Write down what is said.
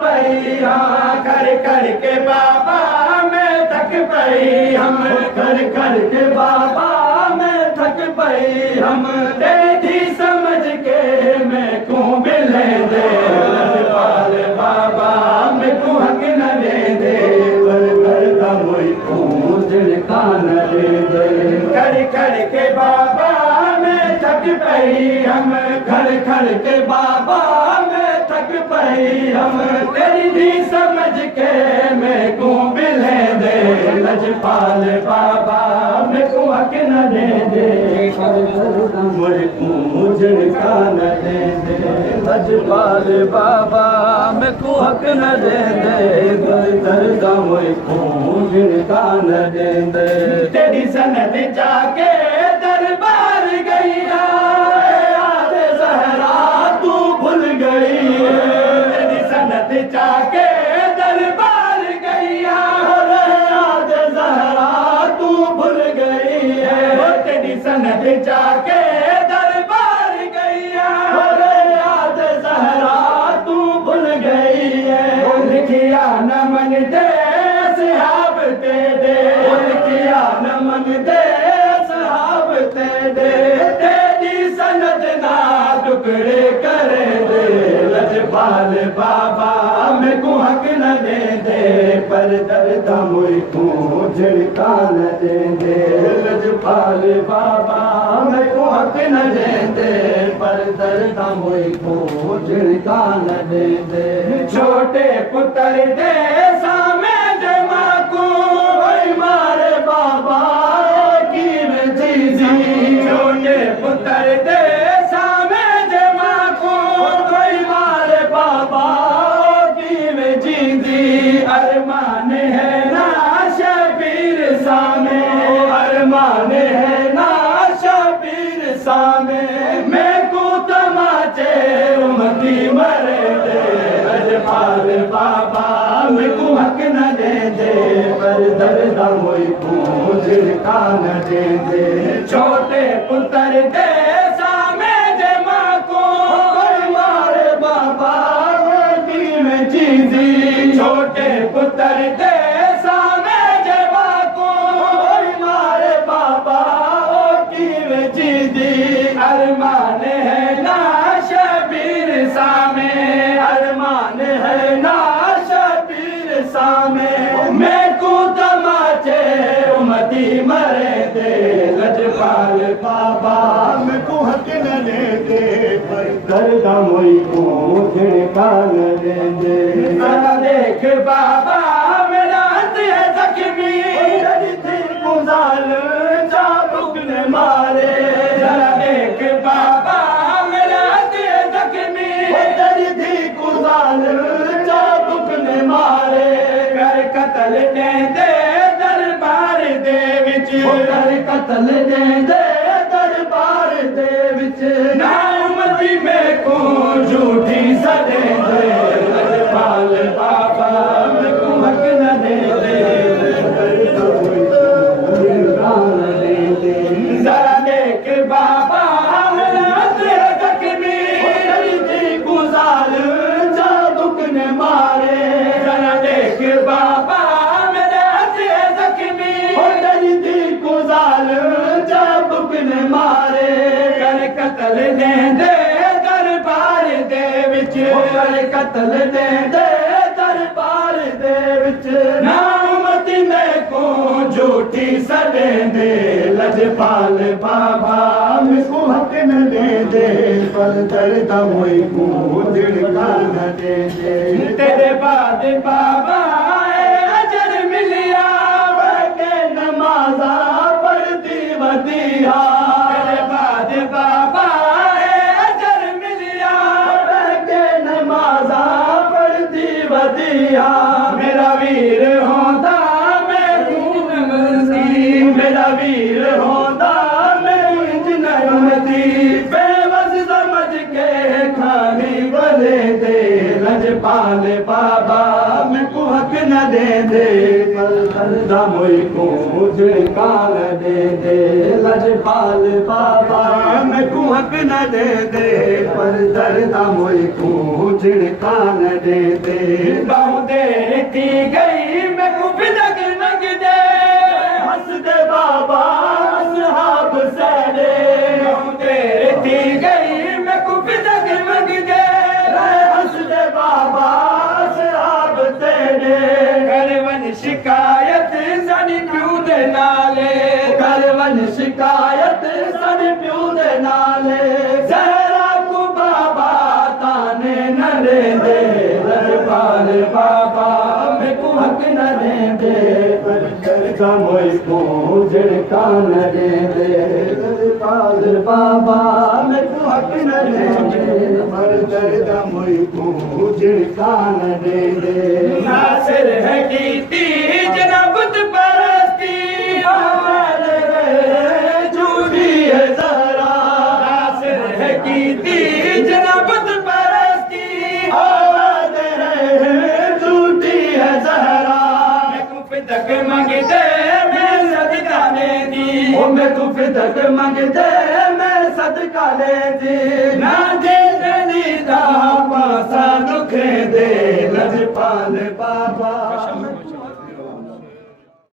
पई हाँ कर कर के बाबा मैं थक पई हम कर कर के बाबा मैं थक पई हम तेरी थी समझ के मैं को मिले दे लजपाल बाबा मैं को हक न दे दे कर का मोई को झिड़का न दे दे कर के बाबा मैं थक पई हम खड़ खड़ के बाबा मैं थक पई हम तेरी भी समझ के मैं को मिले दे लजपाल बाबा मैं को हक न दे दे मुझे को झिड़का न दे दे लजपाल बाबा मैं को हक न दे दे दर्दा मुझे को झिड़का न दे दे तेरी सनत जाके दरबार गई याद ज़हरा तू भूल गई तेरी सनत जाके दरबार गई याद ज़हरा तू भूल गई है तेरी सनत जाके दरबार गई याद ज़हरा तू भूल गई है लिखिया न मन दे सहाब ते दे लिखिया न मन दे सहाब ते दे तेरी सनद ना टुकड़े करे दे लजपाल बाबा मैं को हक न दे दे पर दर्द मुझ को झिड़का न दे दे लजपाल बाबा मैं को हक न दे दे पर दर्द मुझ को झिड़का न दे दे छोटे पुत्र दे सामे दे माँ को मारे बाबा की जी छोटे पुत्र दे सामे दे माँ को कोई मारे बाबा की जी अरमान है ना शबीर सामे अरमान है ना शबीर सामे मैं को तमाचे उमती मरे दे लजपाल बाबा मैं को हक न दे दे पर दर्द मुझ को झिड़का न दे दे छोटे पुत्र दे सामे दे माँ को मारे बाबा में चीजी छोटे पुत्र दे सामे दे माँ को मारे बाबा की में चीजी अरमान है ना शबीर सामे अरमान है ना शबीर सामे मैं को तमाचे उमती मरे दे लजपाल बाबा मैं को हक न दे दे पर दर्द मुझ को झिड़का न दे दे देख बाबा मेरा है जख्मी थी गुजाल चाबुक ने मारे जरा देख बाबा मेरा है जख्मी थी गुजाल चाबुक ने मारे कर कतल दे दे दरबार दे विच कर कतल दे दे दरबार दे विच ना उमती में को झूठी सदे दे लजपाल बाबा मैं को हक न दे दे जरा देख बाबा जख्मी थी गुजाल चाबुक ने मारे जरा देख बाबा चाबुक ने मारे कर कतल दे दे दरबार दे विच कर कतल दे दे दरबार दे विच ना उमती में को झूठी सदे दे लजपाल बाबा मैं को हक न दे दे पर दर्द मुझ को झिड़का न दे दे तेरे बाद बाबा अजर मिलिया के नमाजा पढ़ती वदिया तेरे बाद बाबा अजर मिलिया के नमाजा पढ़ती वदिया मेरा वीर होता मैं खून मस्ती मेरा वीर होता मैं इंजनती बेबस समझ के खानी बने दे लजपाल बाबा मैं को हक न दे दे दर्दा मोई को झिड़कान दे दे लजपाल बाबा मैं को हक न दे दे पर दर्दा मोई को झिड़कान दे दे बाहु देती गई मैं को फिदक मंग दे हंस दे बाबा असहाब सड़े बाहु देती गई मैं को फिदक मंग दे हंस दे बाबा असहाब सड़े करवन शिकायत सनी प्यू दे नाले करवन शिकायत सनी प्यू दे नाले जहरा को बाबा ताने न दे दे लजपाल बाबा मैं को हक न दे दे दर्दा मोई को झिड़कान दे दे लजपाल बाबा मैं को हक न दे दे दर्दा मोई को झिड़कान दे दे नासिर है कीती जनाबत परस्ती झूठी है जहरा नासिर है कीती जनाबत परस्ती आवाज रहे झूठी है जहरा मैं को फिदक मंग दे मैं सदका ले दी ओ मैं को फिदक मंग दे मैं सदका ले दी ना दे पासा दुख दे लजपाल बाबा